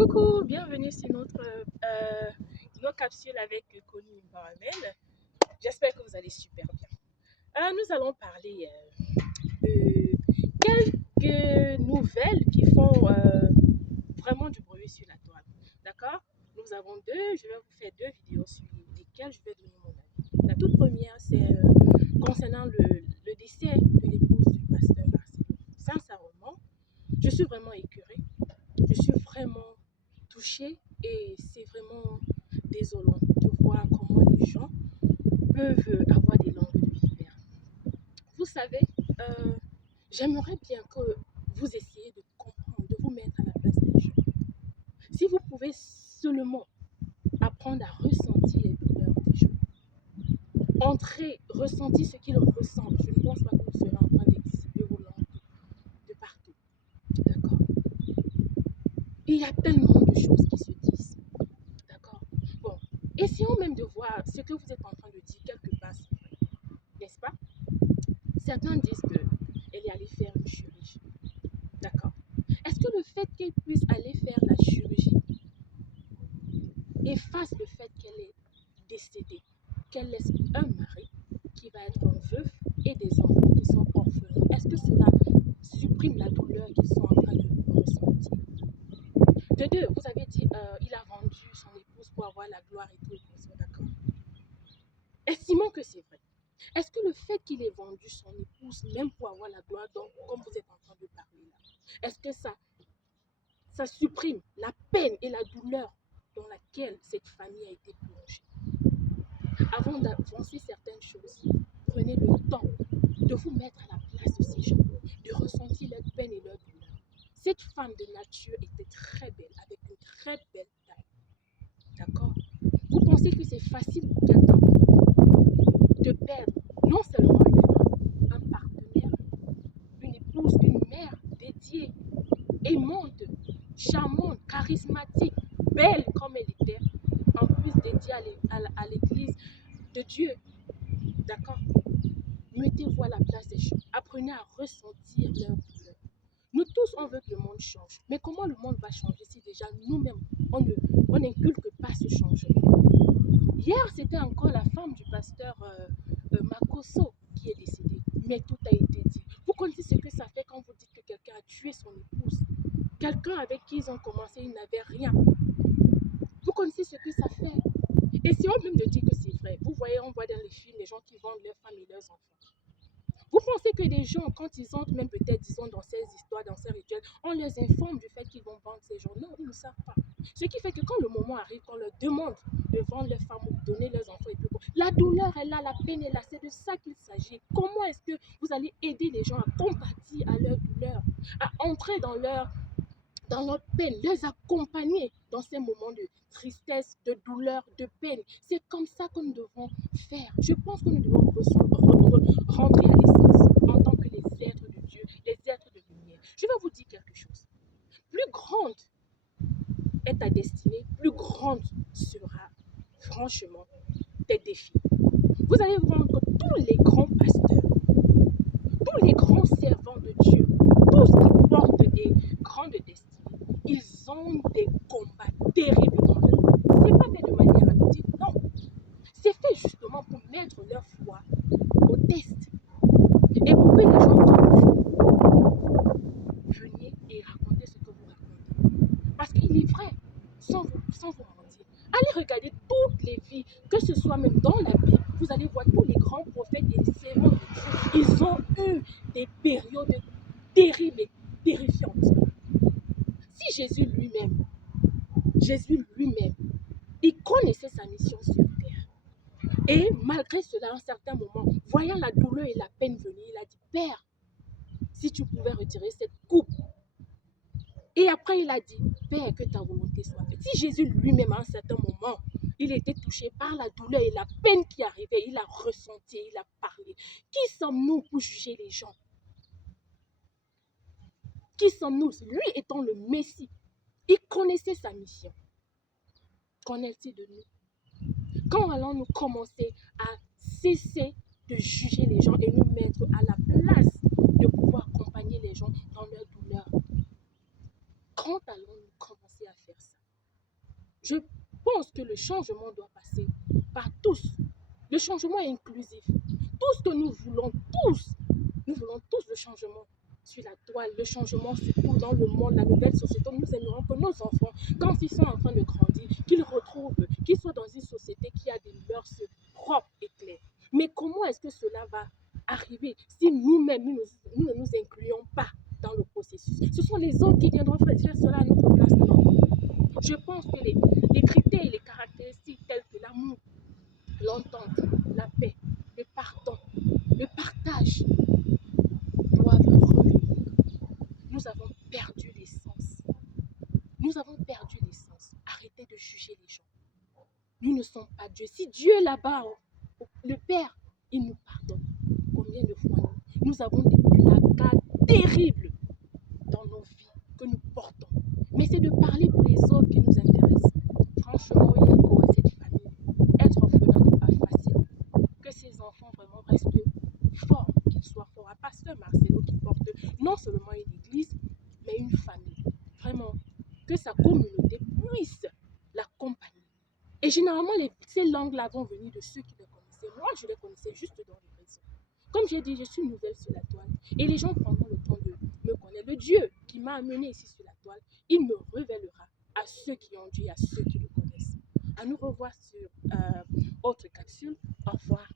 Coucou, bienvenue sur notre capsule avec Connie Baramel. J'espère que vous allez super bien. Nous allons parler de quelques nouvelles qui font vraiment du bruit sur la toile. D'accord? Nous avons je vais vous faire deux vidéos sur lesquelles je vais donner mon avis. La toute première, c'est concernant le décès de l'épouse du pasteur Marcelo. Sincèrement, je suis vraiment écœurée. Je suis vraiment touchée et c'est vraiment désolant de voir comment les gens peuvent avoir des langues de vipère. Vous savez, j'aimerais bien que vous essayiez de comprendre, de vous mettre à la place des gens. Si vous pouvez seulement apprendre à ressentir les douleurs des gens, ressentir ce qu'ils ressentent, je ne pense pas que vous serez en train d'exhiber vos langues de partout. D'accord? Il y a tellement de choses qui se disent. D'accord? Bon, essayons même de voir ce que vous êtes en train de dire quelque part, n'est-ce pas? Certains disent qu'elle est allée faire une chirurgie. D'accord? Est-ce que le fait qu'elle puisse aller faire la chirurgie efface le fait qu'elle est décédée, qu'elle laisse un mari qui va être un veuf et des enfants qui sont orphelins? Est-ce que cela supprime la douleur qu'ils sont en train de ressentir? De deux, vous avez dit il a vendu son épouse pour avoir la gloire et tout. D'accord. Estimons que c'est vrai. Est-ce que le fait qu'il ait vendu son épouse, même pour avoir la gloire, donc comme vous êtes en train de parler là, est-ce que ça supprime la peine et la douleur dans laquelle cette famille a été plongée? Avant d'avancer certaines choses, prenez le temps de vous mettre à la place de ces gens, de ressentir leur peine et leur douleur. Cette femme de nature était très belle, avec une très belle taille. D'accord? Vous pensez que c'est facile pour quelqu'un de perdre non seulement une femme, un partenaire, une épouse, une mère dédiée, aimante, charmante, charismatique, belle comme elle était, en plus dédiée à l'église de Dieu. D'accord? Mettez-vous à la place des gens. Apprenez à ressentir leur douleur. Nous tous, on veut que le monde change. Mais comment le monde va changer si déjà nous-mêmes, on n'inculque pas ce changement? Hier, c'était encore la femme du pasteur Makoso qui est décédée. Mais tout a été dit. Vous connaissez ce que ça fait quand vous dites que quelqu'un a tué son épouse? Quelqu'un avec qui ils ont commencé, il n'avait rien. Vous connaissez ce que ça fait? Essayons même de dire que c'est vrai. Vous voyez, on voit dans les films les gens qui vendent leurs femmes et leurs enfants. Vous pensez que les gens, quand ils entrent, même peut-être, disons, dans ces histoires, dans ces rituels, on les informe du fait qu'ils vont vendre ces gens? Non, ils ne savent pas. Ce qui fait que quand le moment arrive, qu'on leur demande de vendre leurs femmes ou de donner leurs enfants, et tout, la douleur est là, la peine est là, c'est de ça qu'il s'agit. Comment est-ce que vous allez aider les gens à compatir à leur douleur, à entrer dans leur peine, les accompagner dans ces moments de tristesse, de douleur, de peine? C'est comme ça que nous devons faire. Je pense que nous devons rentrer à l'essence en tant que les êtres de Dieu, les êtres de lumière. Je vais vous dire quelque chose. Plus grande est ta destinée, plus grande sera franchement tes défis. Vous allez voir que tous les grands pasteurs, tous les grands servants de Dieu, tous qui portent des grandes destinées, ils ont des combats terribles dans leur vie. Ce n'est pas fait de manière anodine, non. C'est fait justement pour mettre leur foi au test. Et pour que les gens comme vous veniez et raconter ce que vous racontez. Parce qu'il est vrai, sans vous mentir. Allez regarder toutes les vies, que ce soit même dans la Bible, vous allez voir tous les grands prophètes et les servants de Dieu. Ils ont eu des périodes terribles et terrifiantes. Si Jésus lui-même, il connaissait sa mission sur terre. Et malgré cela, à un certain moment, voyant la douleur et la peine venir, il a dit, Père, si tu pouvais retirer cette coupe. Et après, il a dit, Père, que ta volonté soit faite. Si Jésus lui-même, à un certain moment, il était touché par la douleur et la peine qui arrivait, il a ressenti, il a parlé. Qui sommes-nous pour juger les gens? Qui sommes-nous? Lui étant le Messie, il connaissait sa mission. Qu'en est-il de nous? Quand allons-nous commencer à cesser de juger les gens et nous mettre à la place de pouvoir accompagner les gens dans leur douleur? Quand allons-nous commencer à faire ça? Je pense que le changement doit passer par tous. Le changement est inclusif. Tout ce que nous voulons tous le changement sur la toile, le changement surtout dans le monde, la nouvelle société. Nous aimerions que nos enfants, quand ils sont en train de grandir, qu'ils soient dans une société qui a des mœurs propres et claires. Mais comment est-ce que cela va arriver si nous-mêmes, nous ne nous incluons pas dans le processus? Ce sont les autres qui viendront faire cela à notre place. Non. Je pense que les critères et les caractéristiques tels que l'amour, l'entente, la paix, le pardon, le partage doivent revenir. Nous avons perdu l'essence. Nous avons perdu l'essence. Arrêtez de juger les gens. Nous ne sommes pas Dieu. Si Dieu là-bas, le Père, il nous pardonne. Combien de fois nous avons des placards terribles dans nos vies que nous portons. Mais c'est de parler pour les autres qui nous intéressent. Franchement, il y a quoi à cette famille? Être orphelin n'est pas facile. Que ces enfants vraiment restent forts, qu'ils soient forts. À Pasteur Marcelo qui porte non seulement une église, mais une famille. Vraiment, que sa communauté puisse l'accompagner. Et généralement, ces langues-là vont venir de ceux qui les connaissaient. Moi, je les connaissais juste dans les réseaux. Comme j'ai dit, je suis nouvelle sur la toile. Et les gens prendront le temps de me connaître. Le Dieu qui m'a amené ici sur la toile, il me révélera à ceux qui ont Dieu et à ceux qui le connaissent. À nous revoir sur autre capsule. Au revoir.